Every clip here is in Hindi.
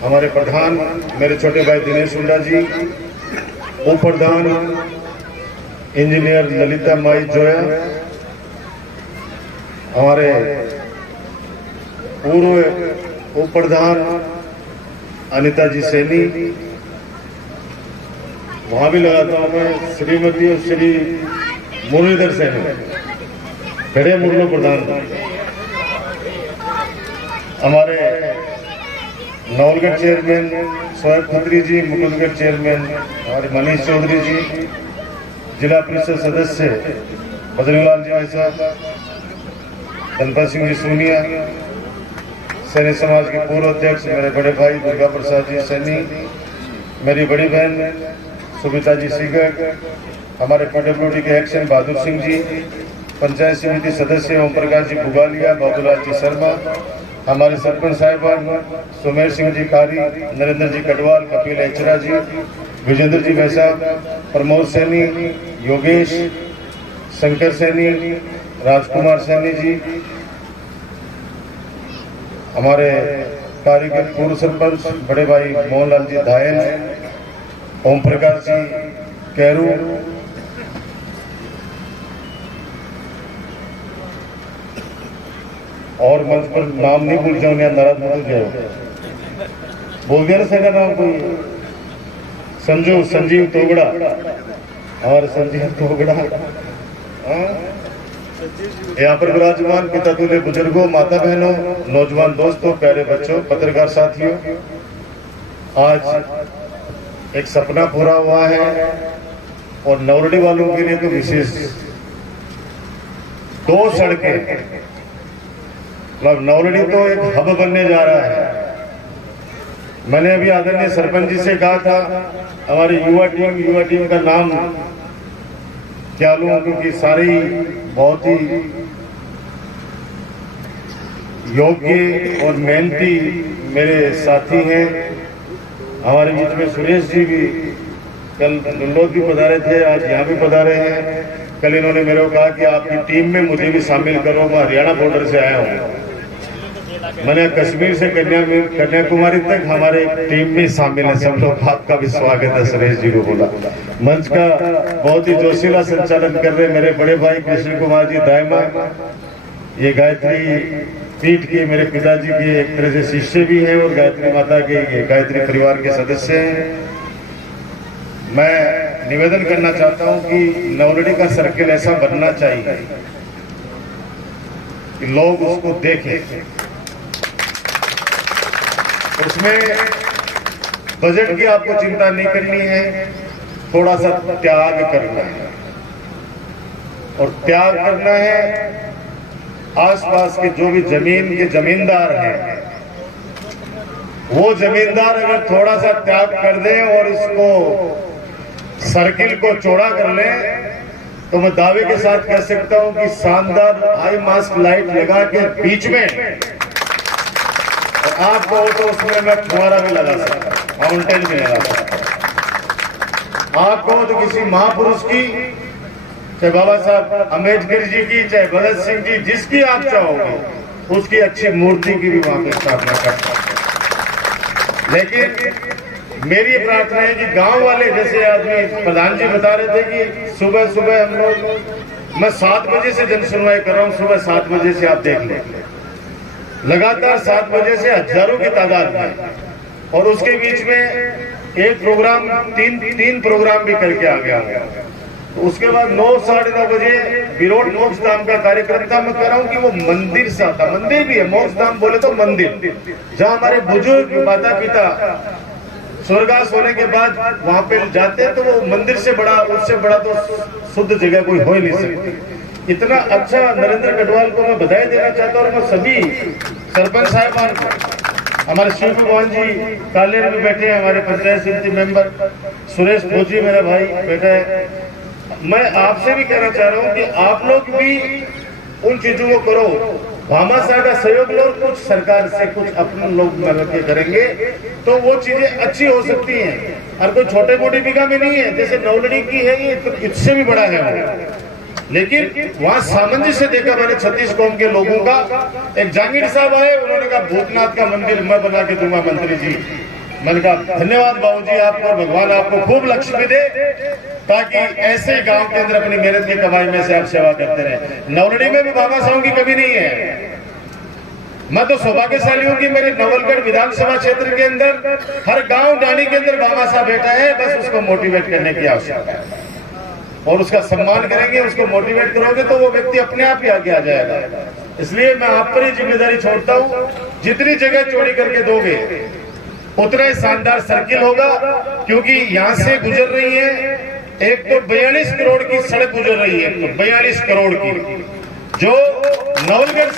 हमारे प्रधान मेरे छोटे भाई दिनेश हुड्डा जी, उप प्रधान इंजीनियर ललिता माई जोया, हमारे पूर्व उप प्रधान अनिता जी सैनी, वहां भी लगाता हूं मैं श्रीमती और श्री मुरलीधर सैनी, खड़े मुरलो प्रधान, हमारे नवलगढ़ चेयरमैन सोहेब खत्री जी, मुकुंदगढ़ चेयरमैन हमारे मनीष चौधरी जी, जिला परिषद सदस्य बद्रीलाल जी साहब, गणपत सिंह जी सोनिया, सैनी समाज के पूर्व अध्यक्ष मेरे बड़े भाई दुर्गा प्रसाद जी सैनी, मेरी बड़ी बहन सुमिता जी सीगर, हमारे PWD के एक्शन बहादुर सिंह जी, पंचायत समिति सदस्य ओम प्रकाश जी बुगालिया, बाबूलाल जी शर्मा, हमारे सरपंच साहिबान सुमेर सिंह जी कारी, नरेंद्र जी कटवाल, कपिल एचरा जी, विजेंद्र जी वैसा, प्रमोद सैनी, योगेश, शंकर सैनी, राजकुमार सैनी जी, हमारे कारीगर पूर्व सरपंच बड़े भाई मोहनलाल जी धायल, ओम प्रकाश जी कैरू, और मंच पर नाम नहीं भूल जाऊंगा, नाराज मत जाओ, बोल दिया ना सेना नाम कोई, संजीव तोगड़ा, और संजीव तोगड़ा, यहाँ पर विराजमान पिता तुल्य बुजुर्गों, माता बहनों, नौजवान दोस्तों, प्यारे बच्चों, पत्रकार साथियों, आज एक सपना पूरा हुआ है और नवलड़ी वालों के लिए तो विशेष 2 सड़कें, मतलब नवलड़ी तो एक हब बनने जा रहा है। मैंने अभी आदरणीय सरपंच जी से कहा था हमारी युवा टीम का नाम क्या लूं, क्योंकि सारे ही बहुत ही योग्य और मेहनती मेरे साथी हैं। हमारे बीच में सुरेश जी भी कल नंदोद भी पधारे थे, आज यहाँ भी पधारे हैं। कल इन्होंने मेरे को कहा कि आपकी टीम में मुझे भी शामिल करो, मैं हरियाणा बॉर्डर से आया हूँ। मैंने कश्मीर से कन्याकुमारी तक हमारे टीम में शामिल है सब लोग, आपका भी स्वागत है। सुरेश जी को बोला। मंच का बहुत ही जोशीला संचालन कर रहे मेरे बड़े भाई कृष्ण कुमार जी दायमा, ये गायत्री पीठ के मेरे पिताजी के एक तरह से शिष्य भी हैं और गायत्री माता के गायत्री परिवार के सदस्य हैं। मैं निवेदन करना चाहता हूं कि नवलड़ी का सर्किल ऐसा बनना चाहिए कि लोग उसको देखें, उसमें बजट की आपको चिंता नहीं करनी है, थोड़ा सा त्याग करना है और त्याग करना है। आसपास के जो भी जमीन के जमींदार हैं, वो जमींदार अगर थोड़ा सा त्याग कर दें और इसको सर्किल को चौड़ा कर लें तो मैं दावे के साथ कह सकता हूं कि शानदार हाई मास्क लाइट लगा के बीच में, और आप कहो तो उसमें मैं फुहारा भी लगा सकता हूं, फाउंटेन भी लगा सकता हूं। आप कहो तो किसी महापुरुष की, चाहे बाबा साहब अम्बेडकर जी की, चाहे भगत सिंह जी, जिसकी आप चाहोगे उसकी अच्छी मूर्ति की भी वहां पर स्थापना कर सकते। लेकिन मेरी प्रार्थना है कि गांव वाले, जैसे आदमी प्रधान जी बता रहे थे कि सुबह सुबह हम लोग, मैं 7 बजे से जन सुनवाई कर रहा हूं, सुबह 7 बजे से आप देख लें, लगातार 7 बजे से हजारों की तादाद में, और उसके बीच में एक प्रोग्राम, तीन प्रोग्राम भी करके आ गया। तो उसके बाद 9 साढ़े 9 बजे विरोध मोक्ष धाम का कार्यक्रम था। मैं कह रहा हूँ कि वो मंदिर सा था, मंदिर भी है, मोक्ष धाम बोले तो मंदिर, जहाँ हमारे बुजुर्ग माता पिता स्वर्गवास होने के बाद वहां पे जाते हैं, तो वो मंदिर से बड़ा, उससे बड़ा तो शुद्ध जगह कोई हो ही नहीं सकती। इतना अच्छा नरेंद्र कटवाल को मैं बधाई देना चाहता हूँ, और मैं सभी सरपंच साहिबान, हमारे शिव भगवान जी कालेर में बैठे हैं, हमारे पंचायत समिति मेंबर सुरेश फौजी मेरा भाई बैठा है। मैं आपसे भी कहना चाह रहा हूँ कि आप लोग भी उन चीजों को करो, भामाशाह का सहयोग लो, कुछ सरकार से कुछ अपने लोग मिलकर करेंगे तो वो चीजें अच्छी हो सकती हैं। और कोई छोटे मोटी बिगा में नहीं है, जैसे नवलड़ी की है ये, तो इससे भी बड़ा है वो। लेकिन वहां सामंजस्य देखा मैंने 36 कौम के लोगों का। एक जहांगीर साहब आए, उन्होंने कहा भूतनाथ का मंदिर मैं बना के दूंगा मंत्री जी, मैंने कहा धन्यवाद बाबूजी आपको, भगवान आपको खूब लक्ष्मी दे, ताकि ऐसे गांव के अंदर अपनी मेहनत की कमाई में से आप सेवा करते रहे। नवलड़ी में भी बाबा साहब की कमी नहीं है। मैं तो सौभाग्यशाली हूँ कि मेरे नवलगढ़ विधानसभा क्षेत्र के अंदर हर गांव डाली के अंदर बाबा साहब बैठा है। बस उसको मोटिवेट करने की आवश्यकता है और उसका सम्मान करेंगे। उसको मोटिवेट करोगे तो वो व्यक्ति अपने आप ही आगे आ जाएगा। इसलिए मैं आप पर ही जिम्मेदारी छोड़ता हूँ, जितनी जगह चौड़ी करके दोगे उतना ही शानदार सर्किल होगा, क्योंकि यहाँ से गुजर रही है एक तो 42 करोड़ की सड़क गुजर रही है, तो 42 करोड़ की, जो नवलगढ़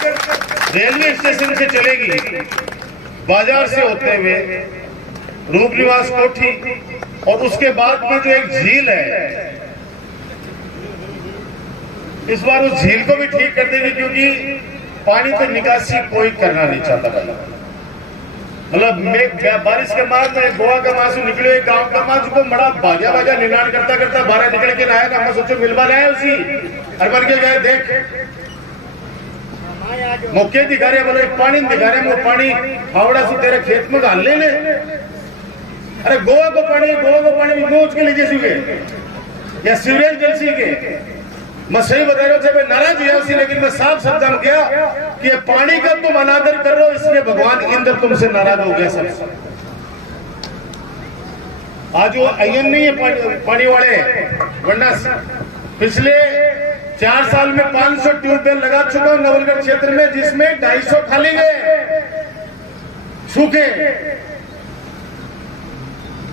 रेलवे स्टेशन से चलेगी, बाजार से होते हुए रूप निवास कोठी, और उसके बाद में जो एक झील है, इस बार उस झील को भी ठीक कर देगी, क्योंकि पानी की निकासी कोई करना नहीं चाहता। मतलब बारिश के बाद में गोवा का मासू निकले गांव का मासू को बड़ा बाजा बाजा निनान करता करता बारह निकल के लाया ना, मैं सोचो मिलवा लाया उसी अरबन के गए, देख मौके दिखा रहे, बोले पानी दिखा रहे, वो पानी हावड़ा से तेरे खेत में डाल ले। अरे गोवा को पानी गोच के लीजिए सीखे या सीवरेज जल सीखे। मैं सही बता रहा हूँ, मैं नाराज हुआ उसी, लेकिन मैं साफ शब्द में किया कि ये पानी का तुम अनादर कर रहे हो, इसलिए भगवान इंद्र तुमसे नाराज हो गया। सब आज वो अयन नहीं है पानी वाले, वरना पिछले 4 साल में 500 ट्यूबवेल लगा चुका हूं नवलगढ़ क्षेत्र में, जिसमें 250 खाली गए सूखे।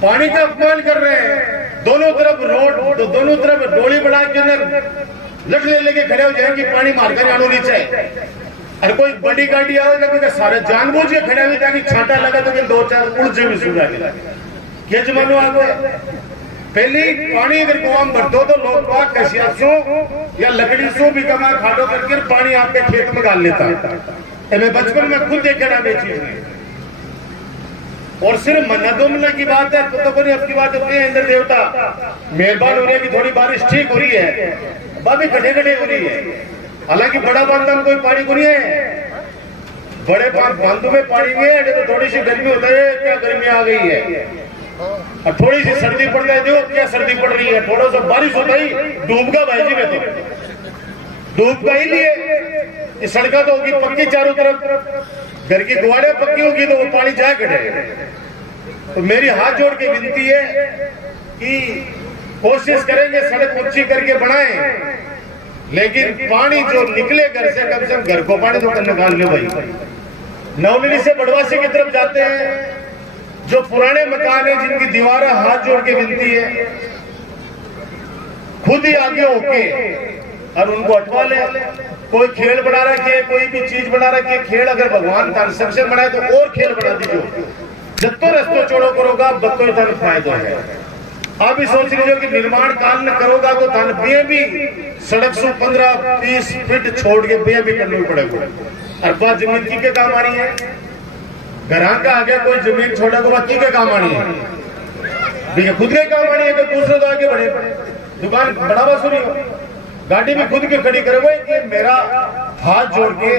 पानी का अपमान कर रहे हैं। दोनों तरफ रोड, दोनों तरफ डोली बढ़ा के अंदर लट ले लेके खड़े हो जाएंगे, पानी मारकर आनो नीचे। अरे कोई बड़ी गाड़ी आओगे सारे जानबूझ के खड़े हुए, ताकि छाटा लगा तो 2-4 उड़ भी सुना के जमानो आ गए। पहले पानी अगर कुआं भर दो तो लोग बाग कशिया सो या लकड़ी सो भी कमा खाडो करके पानी आपके खेत में डाल लेता। मैं बचपन में खुद देखा ना बेची में, और सिर्फ मन्नतों की बात है तो कोई अब की बात होती है। इंद्र देवता मेहरबान हो रही है कि थोड़ी बारिश ठीक हो रही है, बाबी खड़े खड़े हो रही है। हालांकि बड़ा बांध में कोई पानी को नहीं है, बड़े बांधों में पानी में है, तो थोड़ी सी गर्मी होता है, क्या गर्मी आ गई है, और थोड़ी सी सर्दी पड़ जाए, देखो क्या सर्दी पड़ रही है, थोड़ा सा बारिश होता ही डूबगा भाई जी में, तो डूबगा ही लिए। सड़का तो होगी पक्की चारों तरफ, घर की गुआड़े पक्की होगी तो वो पानी जाए कटे। तो मेरी हाथ जोड़ के विनती है कि कोशिश करेंगे सड़क ऊंची करके बनाएं, लेकिन पानी जो निकले घर से कम घर को पानी तो निकाल लो भाई। नवलड़ी से बड़वासी की तरफ जाते हैं, जो पुराने मकान है जिनकी दीवारें, हाथ जोड़ के विनती है खुद ही आगे होके और उनको हटवा ले। कोई खेल बना रखे, कोई भी चीज बना रखे, खेल अगर भगवान कंस्ट्रक्शन बनाए तो और खेल बना दीजिए। जत्तो रस्तो चौड़ो करोगा बत्तो ही धन फायदा है। आप ही सोच लीजिए कि निर्माण काल न करोगा तो धन बिये भी सड़क से 15-20 फीट छोड़ के बिये भी करनी पड़ेगा। और बात जमीन की के काम आनी है, घर का आगे कोई जमीन छोड़े को की के काम आनी है, खुद के काम आनी है, तो दूसरे तो आगे बढ़े। दुकान बढ़ावा सुनी हो, गाड़ी भी खुद की खड़ी करोगे। ये मेरा हाथ जोड़ के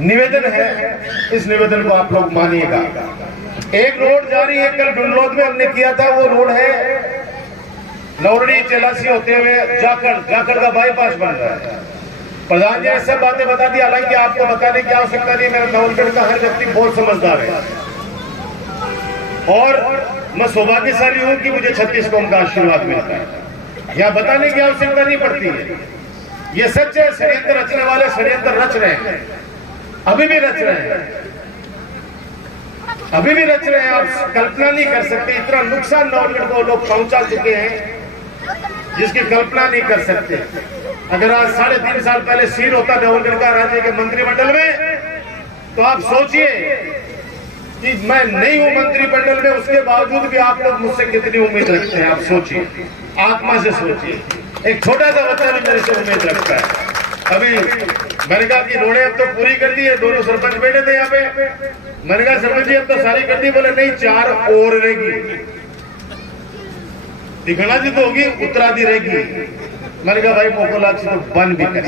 निवेदन है, इस निवेदन को आप लोग मानिएगा। एक रोड जा रही है, कल डुनलोद में हमने किया था, वो रोड है नवलड़ी चेलासी होते हुए जाखड़ का बाईपास बन रहा है। प्रधान जी ने सब बातें बता दी, हालांकि आपको बताने की आवश्यकता नहीं, मेरा नवलगढ़ का हर व्यक्ति बहुत समझदार है और मैं सौभाग्यशाली हूं कि मुझे 36 कौम का आशीर्वाद मिलता है। यहाँ बताने की आवश्यकता नहीं पड़ती है, ये सच है। षड्यंत्र रचने वाले षड्यंत्र रच रहे हैं, अभी भी रच रहे हैं, अभी भी रच रहे हैं। आप कल्पना नहीं कर सकते इतना नुकसान नवलगढ़ को लोग पहुंचा चुके हैं जिसकी कल्पना नहीं कर सकते। अगर आज 3.5 साल पहले सीन होता नवलगढ़ का राज्य के मंत्रिमंडल में, तो आप सोचिए कि मैं नहीं हूं मंत्रिमंडल में, उसके बावजूद भी आप लोग मुझसे कितनी उम्मीद रखते हैं। आप सोचिए, आत्मा से सोचिए। एक छोटा सा बच्चा भी मेरे से उम्मीद रखता है। अभी मैंने कहा कि रोड़े अब तो पूरी कर दी है, दोनों सरपंच बैठे थे यहाँ पे। मैंने कहा सरपंच जी अब तो सारी कर दी, बोले नहीं 4 और रहेगी, दिखना जी तो होगी, उत्तराधी रहेगी। मैंने कहा भाई मोकोलाक्षी तो बन भी कर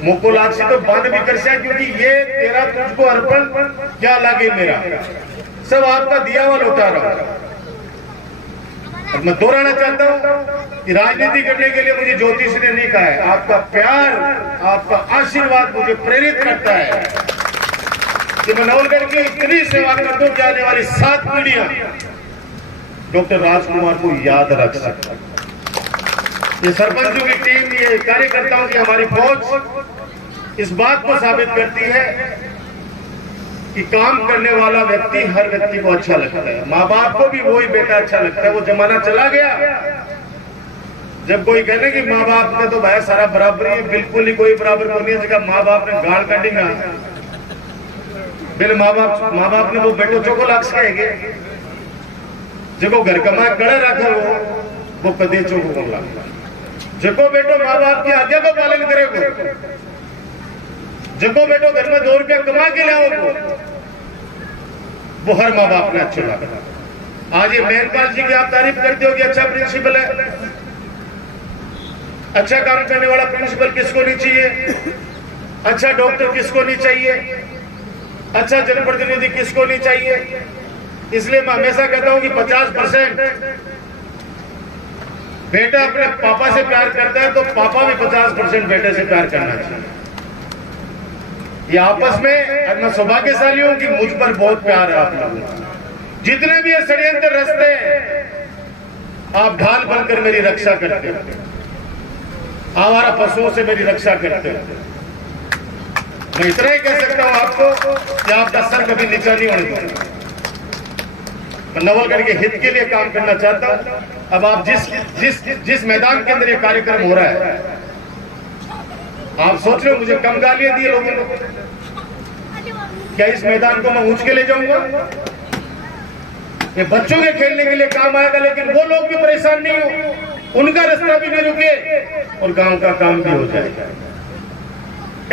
मोको लागसी तो बंद भी कर सकता, क्योंकि ये तेरा तुझको अर्पण क्या लागे मेरा, सब आपका दिया हुआ लौटा रहा हूं। मैं दोहराना चाहता हूं कि राजनीति करने के लिए मुझे ज्योतिष ने नहीं कहा है, आपका प्यार, आपका आशीर्वाद मुझे प्रेरित करता है कि मैं नवलगढ़ की इतनी सेवा कर दूं कि आने वाली 7 पीढ़ियां डॉक्टर राजकुमार को याद रख सकता। ये सरपंचों की टीम, ये कार्यकर्ताओं की हमारी फौज इस बात को साबित करती है कि काम करने वाला व्यक्ति हर व्यक्ति को अच्छा लगता है। माँ बाप को भी वही बेटा अच्छा लगता है। वो जमाना चला गया जब कोई कहने कि माँ बाप का तो भाई सारा बराबर ही, बिल्कुल ही कोई बराबर को नहीं है। जगह माँ बाप ने गाल काटेगा, फिर माँ बाप ने वो बेटो चोको लाक्स कहेंगे, जो घर कमा कड़ा रखा वो कदे चोको को लाग, जो बेटो माँ बाप की आज्ञा को पालन करेगा, जो बेटो घर में 2 रुपया कमा के लाओ, वो हर माँ बाप ने अच्छा लगा। आज ये मेहरपाल जी की आप तारीफ करते हो कि अच्छा प्रिंसिपल है, अच्छा काम करने वाला प्रिंसिपल किसको नहीं चाहिए, अच्छा डॉक्टर किसको नहीं चाहिए, अच्छा जनप्रतिनिधि किसको नहीं चाहिए। इसलिए मैं हमेशा कहता हूं कि 50% बेटा अपने पापा से प्यार करता है तो पापा भी 50% बेटे से प्यार करना चाहिए। ये आपस में मैं सौभाग्यशाली हूं कि मुझ पर बहुत प्यार है आप लोगों। जितने भी ये षड्यंत्र रस्ते आप ढाल बनकर मेरी रक्षा करते हो, आवारा पशुओं से मेरी रक्षा करते हो। मैं इतना ही कह सकता हूं आपको कि आपका सर कभी नीचा नहीं होने दूंगा। मैं नवलगढ़ के हित के लिए काम करना चाहता हूं। अब आप जिस मैदान के अंदर ये कार्यक्रम हो रहा है, आप सोच रहे हो मुझे कम गालियां दी लोगों ने, क्या इस मैदान को मैं ऊंच के ले जाऊंगा? ये बच्चों के खेलने के लिए काम आएगा, लेकिन वो लोग भी परेशान नहीं हो, उनका रास्ता भी नहीं रुके और गांव का काम भी हो जाएगा।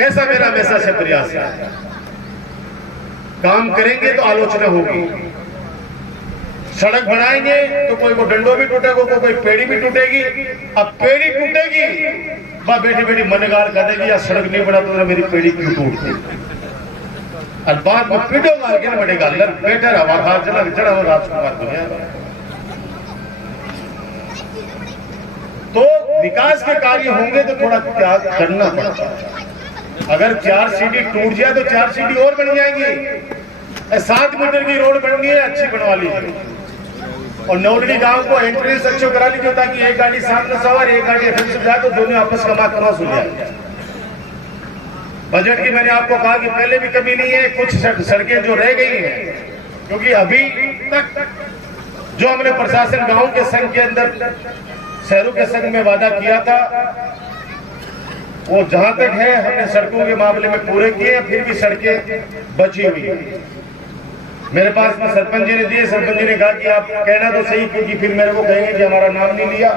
ऐसा मेरा हमेशा से प्रयास है। काम करेंगे तो आलोचना होगी, सड़क बनाएंगे तो कोई को डंडो भी टूटेगा, कोई पेड़ी भी टूटेगी। अब पेड़ी टूटेगी वह बेटी बेटी मनगाड़ करेगी, या सड़क नहीं बना तो मेरी पेड़ी क्यों टूट गई, और बाद में पीटो मार के बढ़ेगा बेटा रहा खा चला चढ़ा हो राजकुमार दुनिया। तो विकास के कार्य होंगे तो थोड़ा त्याग करना पड़ता है। अगर 4 सीढ़ी टूट जाए तो 4 सीढ़ी और बन जाएंगी। 7 मीटर की रोड बननी है, अच्छी बनवा लीजिए। और नवलगढ़ गांव को एंट्रेंस अच्छी करा लीजिए, ताकि एक गाड़ी सामने सवार एक गाड़ी से जाए तो दोनों आपस का बात क्रॉस हो जाए। बजट की मैंने आपको कहा कि पहले भी कमी नहीं है, कुछ सड़कें जो रह गई हैं, क्योंकि अभी तक जो हमने प्रशासन गांव के संघ के अंदर शहरों के संघ में वादा किया था, वो जहां तक है हमने सड़कों के मामले में पूरे किए, फिर भी सड़कें बची हुई है। मेरे पास में सरपंच जी ने दिए, सरपंच जी ने कहा कि आप कहना तो सही, क्योंकि फिर मेरे को कहेंगे कि हमारा नाम नहीं लिया।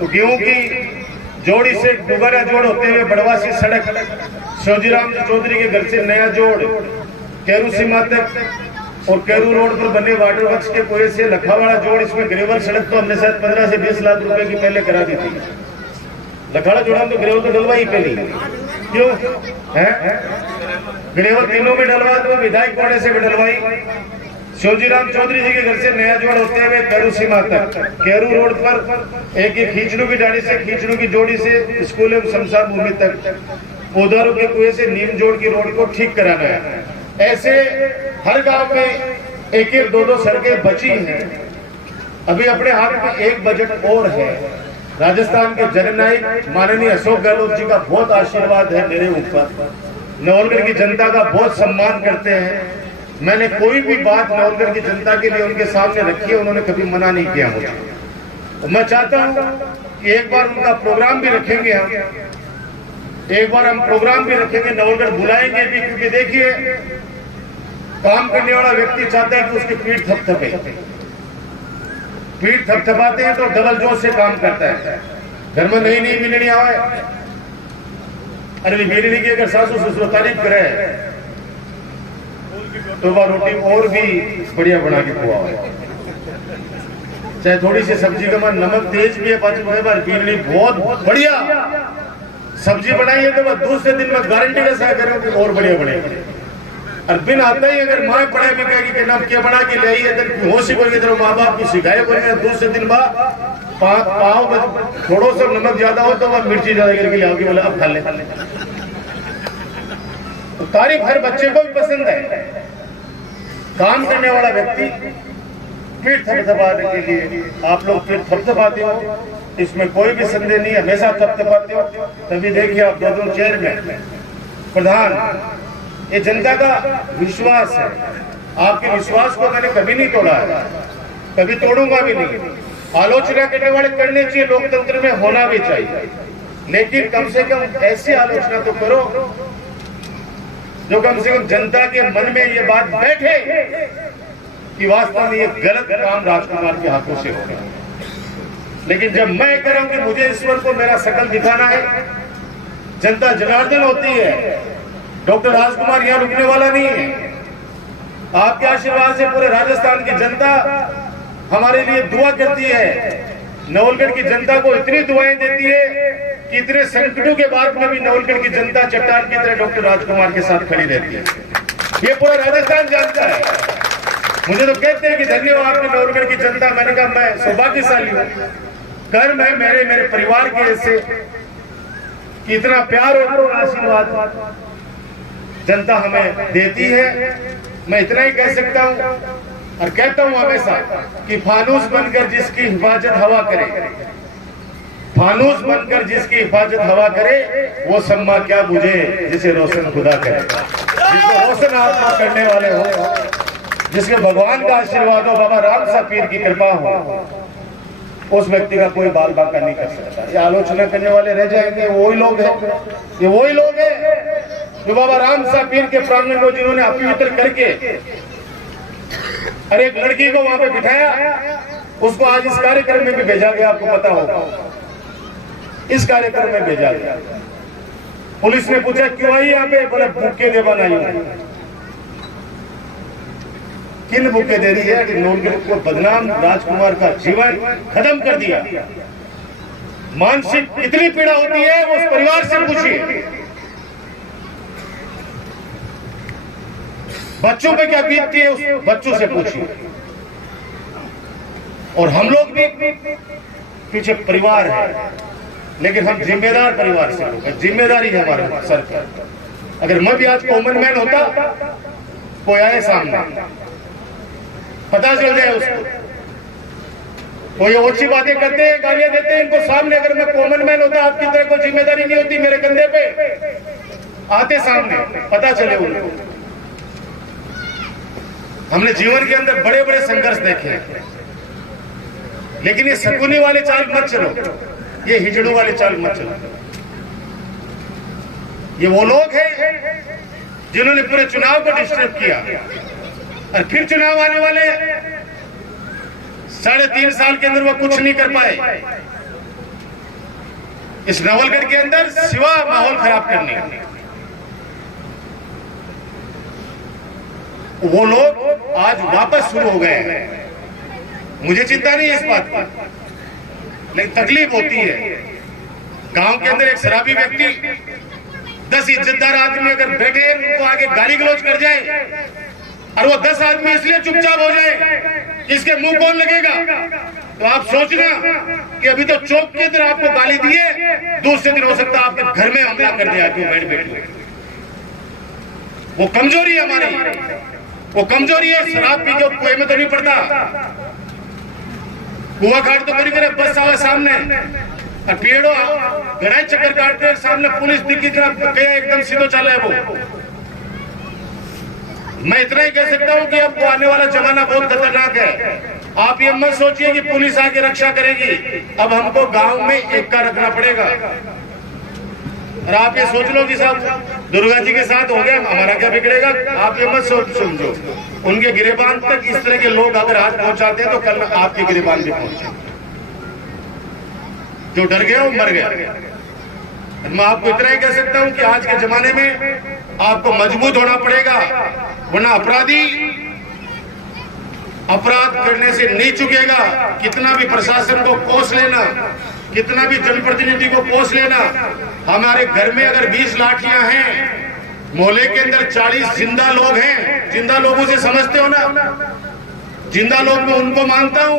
तो गेहूं की जोड़ी से दुबारा जोड़ होते हुए बड़वासी सड़क शिवजीराम चौधरी के घर से नया जोड़ केरू सीमा तक और केरू रोड पर बने वाटर वर्क्स के कुएं से लखावाड़ा जोड़, इसमें ग्रेवल सड़क तो हमने शायद 15 से 20 लाख रुपए की पहले करा दी थी। लखाड़ा जोड़ा तो ग्रेवल तो डलवाई पहली, क्यों है? ग्रेवल तीनों में डलवा दो, विधायक कोड़े से भी डलवाई। शिवजीराम चौधरी जी के घर से नया जोड़ होते हुए केरू सीमा तक, केरू रोड पर एक खींचड़ू की डाली से खींचड़ू की जोड़ी से स्कूल एवं शमशान भूमि तक, पौधारों के कुएं से नीम जोड़ की रोड को ठीक कराना है। ऐसे हर गांव में 1-1, 2-2 सड़कें बची हैं। अभी अपने हाथ में एक बजट और है। राजस्थान के जननायक माननीय अशोक गहलोत जी का बहुत आशीर्वाद है मेरे ऊपर। नवलगढ़ की जनता का बहुत सम्मान करते हैं। मैंने कोई भी बात नवलगढ़ की जनता के लिए उनके सामने रखी है, उन्होंने कभी मना नहीं किया मुझे। तो मैं चाहता हूं कि एक बार उनका प्रोग्राम भी रखेंगे, हम एक बार हम प्रोग्राम भी रखेंगे, नवलगढ़ बुलाएंगे भी, क्योंकि देखिए काम करने वाला व्यक्ति चाहता है कि उसकी पीठ थपथपे। पीठ थपथपाते हैं तो डबल जोश से काम करता है। घर में नई नई बिलड़ी आए, अरे बिलड़ी की अगर सासू ससुर तारीफ करे तो वह रोटी और भी बढ़िया बना के खुआ, चाहे थोड़ी सी सब्जी का मन नमक तेज भी है, बिलड़ी बहुत बढ़िया सब्जी बनाई है तो वह दूसरे दिन में गारंटी के साथ करें कि और बढ़िया बने। और बिन आता ही अगर माँ पढ़ा भी कहेगी कि नाम क्या बना के ले आई है तो होशी बोल के माँ बाप की शिकायत बोलेंगे। दूसरे दिन बाद पाव थोड़ा सा नमक ज्यादा हो तो वह मिर्ची ज्यादा करके ले आओगी, बोले अब खा ले। तो तारीफ हर बच्चे को भी पसंद है। काम करने वाला व्यक्ति पीठ थपथपाने के लिए आप लोग पीठ थपथपाते हो, इसमें कोई भी संदेह नहीं, हमेशा थपथपाते हो। तभी देखिए आप दोनों चेयरमैन प्रधान, ये जनता का विश्वास है। आपके विश्वास को मैंने कभी नहीं तोड़ा है, कभी तोड़ूंगा भी नहीं। आलोचना करने वाले करने चाहिए, लोकतंत्र में होना भी चाहिए, लेकिन कम से कम ऐसी आलोचना तो करो जो कम से कम जनता के मन में ये बात बैठे कि वास्तव में ये गलत काम राजकुमार के हाथों से हो गया। लेकिन जब मैं कह रहा हूं कि मुझे ईश्वर को मेरा शकल दिखाना है, जनता जनार्दन होती है, डॉक्टर राजकुमार यहाँ रुकने वाला नहीं है। आपके आशीर्वाद से पूरे राजस्थान की जनता हमारे लिए दुआ करती है। नवलगढ़ की जनता को इतनी दुआएं देती है कि इतने संकटों के बाद में भी नवलगढ़ की जनता चट्टान की तरह डॉक्टर राजकुमार के साथ खड़ी रहती है। ये पूरा राजस्थान जानता है। मुझे तो कहते हैं कि धन्यवाद आपकी नवलगढ़ की जनता। मैंने कहा मैं सौभाग्यशाली हूँ, कर्म है मेरे परिवार के ऐसे कि इतना प्यार और आशीर्वाद जनता हमें देती है। मैं इतना ही कह सकता हूँ और कहता हूँ हमेशा कि फानूस बनकर जिसकी हिफाजत हवा करे, फानूस बनकर जिसकी हिफाजत हवा करे, वो सम्मा क्या बुझे जिसे रोशन खुदा करे। जिसको रोशन आत्मा करने वाले हो, जिसके भगवान का आशीर्वाद हो, बाबा राम सा पीर की कृपा हो, उस व्यक्ति का कोई बाल बांका नहीं कर सकता। ये आलोचना करने वाले रह जाएंगे, वही लोग हैं, ये वही लोग हैं जो बाबा राम सा पीर के प्रांगण को जिन्होंने अपवित्र करके और एक लड़की को वहां पे बिठाया, उसको आज इस कार्यक्रम में भी भेजा गया। आपको पता होगा इस कार्यक्रम में भेजा गया। पुलिस ने पूछा क्यों आई यहाँ पे, बोले भूखे देवन आई हूं। किन भूखे दे रही है कि नवलगढ़ को बदनाम राजकुमार का जीवन खत्म कर दिया। मानसिक इतनी पीड़ा होती है वो उस परिवार से पूछिए, बच्चों पे क्या बीतती है उस बच्चों से पूछिए। और हम लोग भी पीछे परिवार है, लेकिन हम जिम्मेदार परिवार से लोग हैं, जिम्मेदारी है हमारे सर पर। अगर मैं भी आज कॉमन मैन होता, कोई आए सामने पता चल जाए उसको, कोई अच्छी बातें करते हैं, गालियां देते हैं इनको सामने, अगर मैं कॉमन मैन होता, आपकी तरह कोई जिम्मेदारी नहीं होती मेरे कंधे पे, आते सामने पता चले उनको। हमने जीवन के अंदर बड़े बड़े संघर्ष देखे हैं, लेकिन ये शकुनी वाले चाल मत चलो, ये हिजड़ों वाले चाल मत चलो। ये वो लोग हैं जिन्होंने पूरे चुनाव को डिस्टर्ब किया, और फिर चुनाव आने वाले 3.5 साल के अंदर वो कुछ नहीं कर पाए इस नवलगढ़ के अंदर, सिवा माहौल खराब करने। वो लोग आज वापस शुरू हो गए हैं। मुझे चिंता नहीं है इस बात की, लेकिन तकलीफ होती है। गांव के अंदर एक शराबी व्यक्ति 10 इज्जतदार आदमी अगर बैठे उनको आगे गाली गलौज कर जाए और वो 10 आदमी इसलिए चुपचाप हो जाए इसके मुंह कौन लगेगा। तो आप सोचना कि अभी तो चौक की तरह आपको गाली दिए, दूसरे दिन हो सकता है आपके घर में हमला कर दिया क्यों बैठ। वो कमजोरी है हमारी, वो कमजोरी है। शराब पी के कुएं में तो नहीं पड़ता, कुआ काट तो करी करे बस आवा सामने, और पेड़ों गड़ाई चक्कर काटते सामने पुलिस दिखी गया एकदम सीधो चला है वो। मैं इतना ही कह सकता हूं कि अब आने वाला जमाना बहुत खतरनाक है। आप ये मत सोचिए कि पुलिस आके रक्षा करेगी, अब हमको गांव में एकता रखना पड़ेगा। और आप ये सोच लो कि साहब दुर्गा जी के साथ हो गया, हमारा क्या बिगड़ेगा। आप ये मत समझो, उनके गिरेबान तक इस तरह के लोग अगर हाथ पहुंचाते हैं तो कल आपके गिरेबान भी पहुंचे। जो डर गया वो मर गया। मैं आपको इतना ही कह सकता हूं कि आज के जमाने में आपको मजबूत होना पड़ेगा, वरना अपराधी अपराध करने से नहीं चुकेगा। कितना भी प्रशासन को कोस लेना, कितना भी जनप्रतिनिधि को पोस्ट लेना, हमारे घर में अगर 20 लाठियां हैं, मोहल्ले के अंदर 40 जिंदा लोग हैं, जिंदा लोगों से समझते हो ना, जिंदा लोग मैं उनको मानता हूं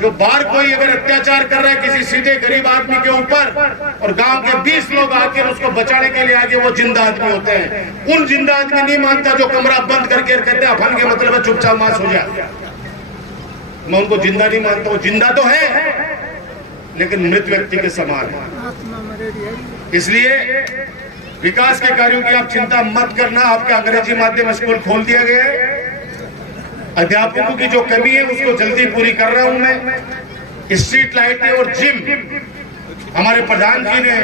जो बाहर कोई अगर अत्याचार कर रहा है किसी सीधे गरीब आदमी के ऊपर और गांव के 20 लोग आकर उसको बचाने के लिए आगे, वो जिंदा आदमी होते हैं। उन जिंदा आदमी नहीं मानता जो कमरा बंद करके कहते हैं अफन के मतलब है चुपचाप मां सो जा। मैं उनको जिंदा नहीं मानता हूं, जिंदा तो है लेकिन मृत व्यक्ति के समान है। इसलिए विकास के कार्यों की आप चिंता मत करना। आपके अंग्रेजी माध्यम स्कूल खोल दिया गया है, अध्यापकों की जो कमी है उसको जल्दी पूरी कर रहा हूं मैं। स्ट्रीट लाइटें और जिम हमारे प्रधान जी ने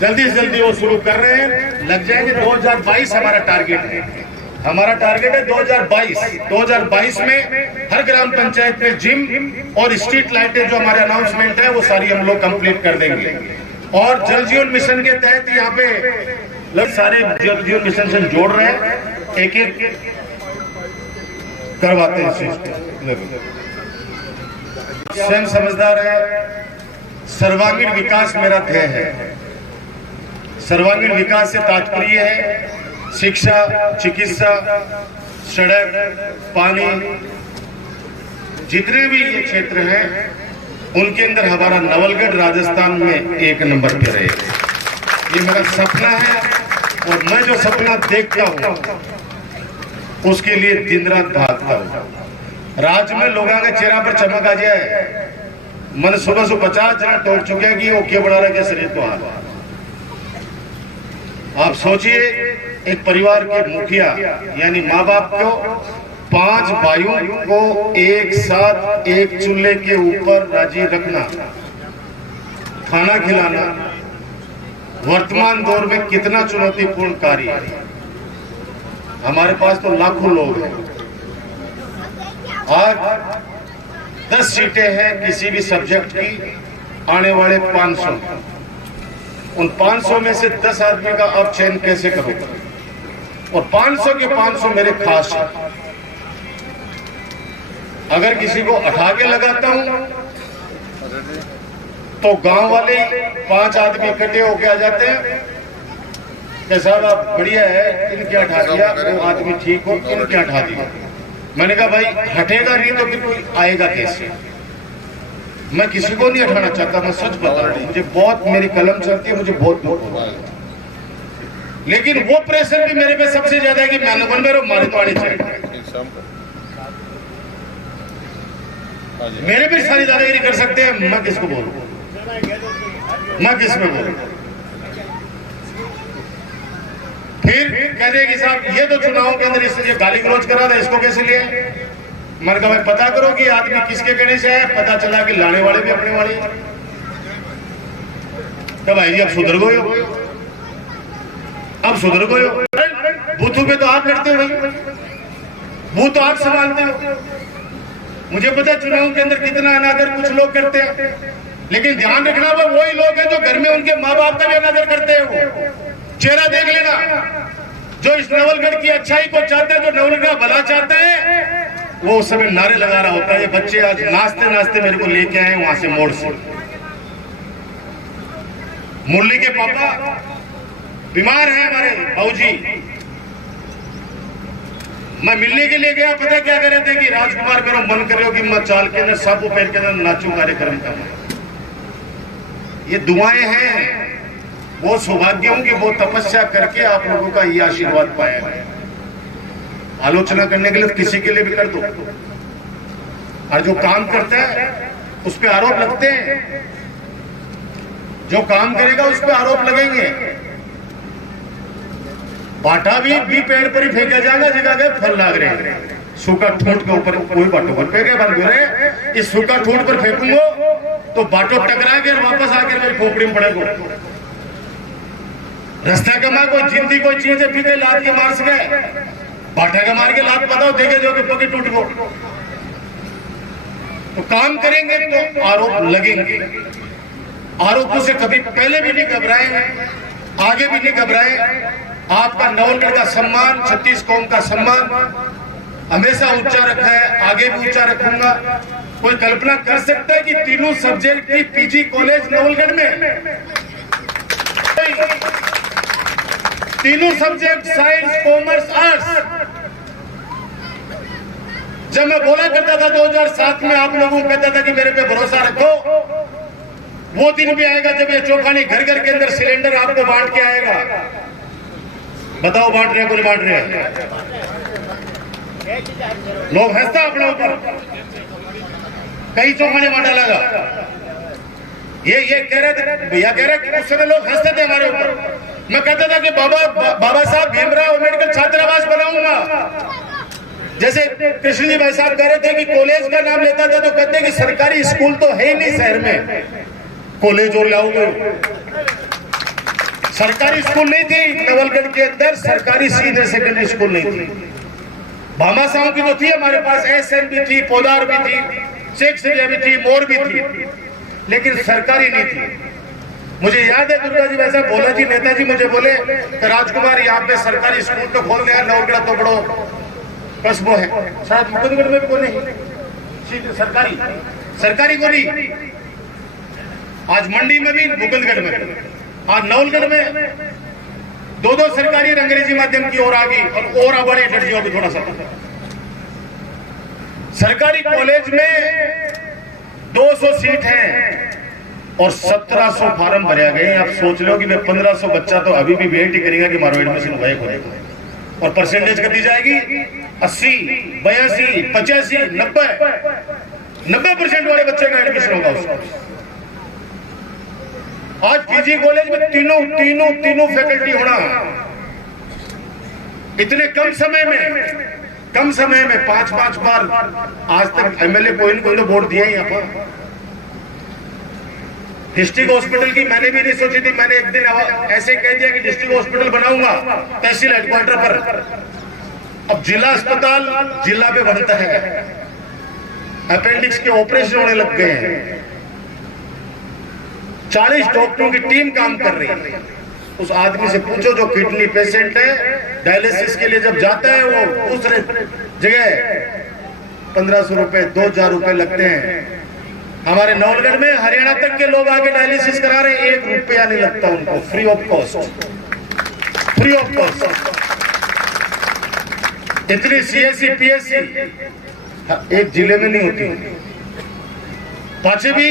जल्दी से जल्दी वो शुरू कर रहे हैं, लग जाएंगे। 2022 हमारा टारगेट है, हमारा टारगेट है 2022 में हर ग्राम पंचायत में जिम और स्ट्रीट लाइटें जो हमारे अनाउंसमेंट है वो सारी हम लोग कंप्लीट कर देंगे। और जल जीवन मिशन के तहत यहाँ पे लग सारे जल जीवन मिशन से जोड़ रहे हैं, एक एक करवाते हैं। स्वयं समझदार है, सर्वांगीण विकास मेरा ध्येय है। सर्वांगीण विकास से तात्पर्य है शिक्षा, चिकित्सा, सड़क, पानी, जितने भी ये क्षेत्र हैं उनके अंदर हमारा नवलगढ़ राजस्थान में 1 नंबर पे रहे। ये मेरा सपना है और मैं जो सपना देखता हूँ उसके लिए दिन रात भागता हूँ। राज्य में लोगों के चेहरा पर चमक आ जाए। मन सुबह से 50 जना टोक चुके हैं कि वो क्या बढ़ा रहा है शरीर को हाथ। आप सोचिए, एक परिवार के मुखिया यानी माँ बाप को 5 भाइयों को एक साथ एक चूल्हे के ऊपर राजी रखना, खाना खिलाना वर्तमान दौर में कितना चुनौतीपूर्ण कार्य है। हमारे पास तो लाखों लोग हैं। आज 10 सीटें हैं किसी भी सब्जेक्ट की, आने वाले 500। उन 500 में से 10 आदमी का अब चयन कैसे करूंगा? और 500 के 500 मेरे खास हैं। अगर किसी को उठा के लगाता हूं तो गांव वाले 5 आदमी इकट्ठे होके आ जाते हैं कि साहब आप बढ़िया है, इनके हटा दिया, वो आदमी ठीक हो, इनके हटा दिया। मैंने कहा भाई हटेगा नहीं तो फिर कोई आएगा कैसे? मैं किसी को नहीं हटाना चाहता, मैं सच बता रहा हूं। मुझे बहुत, मेरी कलम चलती है, मुझे बहुत दुख होता है, लेकिन वो प्रेशर भी मेरे पे सबसे ज्यादा है कि मैं मेरे मारे तो आने चाहिए। मेरे भी सारी दादागिरी कर सकते हैं, मैं किसको बोलूं? मैं किसमें बोलूं? फिर कहते कि साहब ये तो चुनाव के अंदर इसलिए गाली गलौज करा था, इसको कैसे लिए? मैंने कहा भाई पता करो कि आदमी किसके कहने से है। पता चला कि लाने वाले भी अपने वाले। तो भाई जी अब सुधर गए हो, अब सुधर गए हो। बूथों पे तो आप लड़ते हो भाई, बूथ तो आप संभालते हो। मुझे पता है चुनाव के अंदर कितना अनादर कुछ लोग करते हैं, लेकिन ध्यान रखना वो वही लोग हैं जो घर में उनके माँ बाप का भी अनादर करते हैं। वो चेहरा देख लेना, जो इस नवलगढ़ की अच्छाई को चाहते हैं, जो नवलगढ़ का भला चाहते हैं, वो उस समय नारे लगा रहा होता है। ये बच्चे आज नाचते नाचते मेरे को लेके आए वहां से, मोड़ से। मुरली के पापा बीमार हैं हमारे बाबूजी, मैं मिलने के लिए गया। पता क्या कह रहे थे कि राजकुमार मेरा मन कर रहे हो कि मैं चाल के अंदर सब पैर के अंदर नाचू, कार्यक्रम का। ये दुआएं हैं, वो सौभाग्य हूं कि वो तपस्या करके आप लोगों का ये आशीर्वाद पाया है। आलोचना करने के लिए किसी के लिए भी कर दो, और जो काम करता है उस पर आरोप लगते हैं। जो काम करेगा उस पर आरोप लगेंगे। बाटा भी पेड़ पर ही फेंका जाएगा, जगह जगह फल लाग रहे हैं। सूखा ठूंठ के ऊपर कोई बाटो पर फेंके बंद हो रहे, इस सूखा ठूंठ पर फेंकूंगा तो बाटो टकरा के वापस आकर मेरी खोपड़ी में पड़ेगा। रास्ता का मार कोई जिंदगी कोई चीज है, फिर लाद के मार सके, बाटा का मार के लात बताओ देखे जो पके टूट गो। तो काम करेंगे तो आरोप लगेंगे। आरोपों से कभी पहले भी नहीं घबराए, आगे भी नहीं घबराए। आपका नवलगढ़ का सम्मान, 36 कौम का सम्मान हमेशा ऊंचा रखा है, आगे भी ऊंचा रखूंगा। कोई कल्पना कर सकता है कि तीनों सब्जेक्ट की पीजी कॉलेज नवलगढ़ में, तीनों सब्जेक्ट साइंस, कॉमर्स, आर्ट्स। जब मैं बोला करता था 2007 में, आप लोगों को कहता था कि मेरे पे भरोसा रखो, वो दिन भी आएगा जब ये चौखानी घर घर के अंदर सिलेंडर आपको बांट के आएगा। बताओ बांट रहे हैं कौन बांट रहे हैं? लोग हंसता अपने ऊपर, कई चौखाने बांटा लगा। ये कह रहे थे, भैया कह रहे कि उस समय लोग हंसते थे हमारे ऊपर। मैं कहता था कि बाबा साहब भीमराव अम्बेडकर छात्रावास बनाऊंगा। जैसे कृष्ण जी भाई साहब कह रहे थे कि कॉलेज का नाम लेता था तो कहते कि सरकारी स्कूल तो है ही नहीं शहर में, कॉलेज और लाओगे। सरकारी स्कूल नहीं थी नवलगढ़ के अंदर, सरकारी सीनियर सेकेंडरी स्कूल नहीं थी। भामाशाहों की तो थी हमारे पास, एसएन भी थी, पोदार भी थी, शेख सरिया भी थी, मोर भी थी, लेकिन सरकारी नहीं थी। मुझे याद है दुर्गा जी वैसा भोला जी नेताजी मुझे बोले कि राजकुमार यहाँ पे सरकारी स्कूल तो खोल दिया, नवलगढ़ तो बड़ो कस्बो है। शायद मुकुंदगढ़ में भी कोई नहीं सरकारी को नहीं। आज मंडी में भी, मुकुंदगढ़ में, आज नवलगढ़ में दो सरकारी और अंग्रेजी माध्यम की ओर आ गई और आबादी डट जाओगे थोड़ा सा। सरकारी कॉलेज में 200 सीट हैं और 1700 फार्म भरे गए। आप सोच लो कि मैं 1500 बच्चा तो अभी भी वेट ही करेगा कि मारो एडमिशन होगा। और परसेंटेज कर दी जाएगी 80, 82, 85, 90% वाले बच्चे का एडमिशन होगा उसको। आज पीजी कॉलेज में तीनों फैकल्टी होना, इतने कम समय में 5 बार आज तक एमएलए कोई न वोट दिया यहाँ पर। डिस्ट्रिक्ट हॉस्पिटल की मैंने भी नहीं सोची थी। मैंने एक दिन ऐसे कह दिया कि डिस्ट्रिक्ट हॉस्पिटल बनाऊंगा तहसील हेडक्वार्टर पर। अब जिला अस्पताल जिला पे बनता है, अपेंडिक्स के ऑपरेशन होने लग गए हैं। 40 डॉक्टरों की टीम काम कर रही है। उस आदमी से पूछो जो किडनी पेशेंट है, डायलिसिस के लिए जब जाता है वो दूसरे जगह 1500 रुपए 2000 रुपए लगते हैं। हमारे नवलगढ़ में हरियाणा तक के लोग आके डायलिसिस करा रहे हैं, 1 रुपया नहीं लगता उनको, फ्री ऑफ कॉस्ट। इतनी सीएससी पीएससी एक जिले में नहीं होती। पाछे भी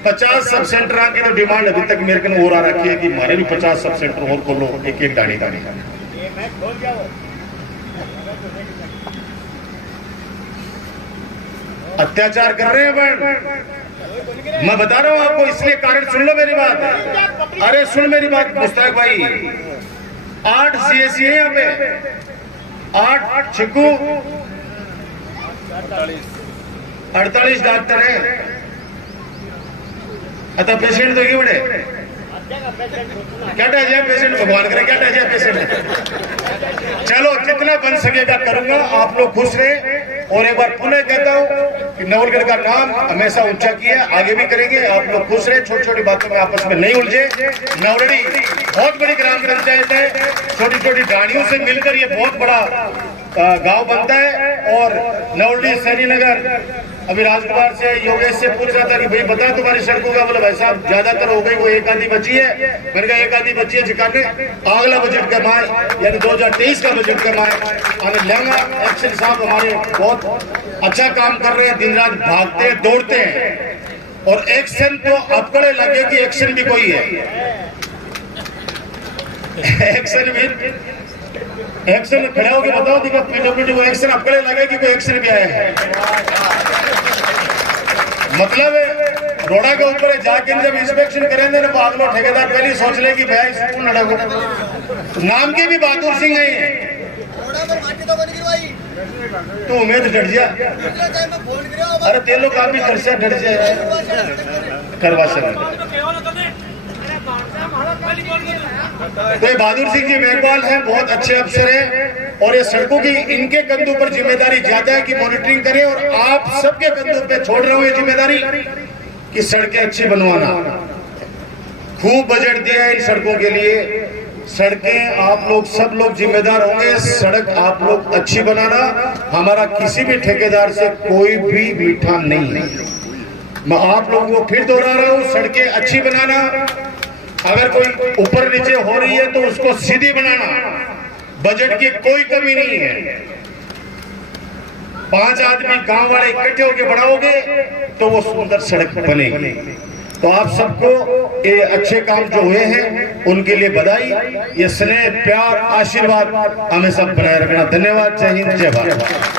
50 सब सेंटर आके तो डिमांड अभी तक मेरे को और आ रखी है कि हमारे भी 50 सब सेंटर और खोलो, एक दानी। अत्याचार कर रहे हैं बहन, मैं बता रहा हूं आपको, इसलिए कारण सुन लो मेरी बात। अरे सुन मेरी बात मुश्ताक भाई, 8 सीएससी है यहाँ पे, 8 छिक्कू 48 डॉक्टर हैं। अतः पेशेंट तो ये बड़े क्या जाए पेशेंट, भगवान करे क्या जाए पेशेंट। चलो जितना बन सकेगा करूंगा, आप लोग खुश रहे। और एक बार पुनः कहता हूं कि नवलगढ़ का नाम हमेशा ऊंचा किया, आगे भी करेंगे। आप लोग खुश रहे, छोटी छोटी बातों में आपस में नहीं उलझे। नवलड़ी बहुत बड़ी ग्राम पंचायत है, छोटी छोटी डाणियों से मिलकर ये बहुत बड़ा गांव बनता है। और नवलड़ी सैनीनगर, अभी राजकुमार से योगेश से पूछ रहा था कि भाई बता तुम्हारी सड़कों का, बोले भाई साहब ज्यादातर हो गई, वो एक आधी बची है। मैंने कहा एक आधी बची है जिकाने अगला बजट कमाए, यानी 2023 का बजट कमाए आने लेंगा। एक्शन साहब हमारे बहुत अच्छा काम कर रहे हैं, दिन रात भागते हैं दौड़ते हैं। और एक्शन तो अपकड़े लगे कि एक्शन भी कोई है, एक्शन खड़ा होकर बताओ दिखा पीडब्ल्यूडी को एक्शन अपकड़े लगे कि कोई एक्शन भी आया है। मतलब रोड़ा के ऊपर जाके जब इंस्पेक्शन करेंगे ना, अगलो ठेकेदार पहले सोच ले कि भाई स्कूल लड़को नाम के भी बहादुर सिंह है। तो उम्मीद डर जा, अरे तेल लोग काफी खर्चा डर जाए करवा सके। तो बहादुर सिंह जी मेघवाल हैं, बहुत अच्छे अफसर हैं। और ये सड़कों की इनके कंधों पर जिम्मेदारी ज्यादा है कि मॉनिटरिंग करें, और आप सबके कंधों पे छोड़ रहे हो ये जिम्मेदारी कि सड़कें अच्छी बनवाना। खूब बजट दिया है इन सड़कों के लिए, सड़कें आप लोग सब लोग जिम्मेदार होंगे। सड़क आप लोग अच्छी बनाना, हमारा किसी भी ठेकेदार से कोई भी मीठा नहीं है। मैं आप लोगों को फिर दोहरा रहा हूँ, सड़कें अच्छी बनाना, अगर कोई ऊपर नीचे हो रही है तो उसको सीधी बनाना, बजट की कोई कमी नहीं है। 5 आदमी गांव वाले इकट्ठे होकर बढ़ाओगे तो वो सुंदर सड़क बनेगी। तो आप सबको ये अच्छे काम जो हुए हैं उनके लिए बधाई। ये स्नेह, प्यार, आशीर्वाद हमें सब बनाए रखना। धन्यवाद। जय हिंद, जय भारत।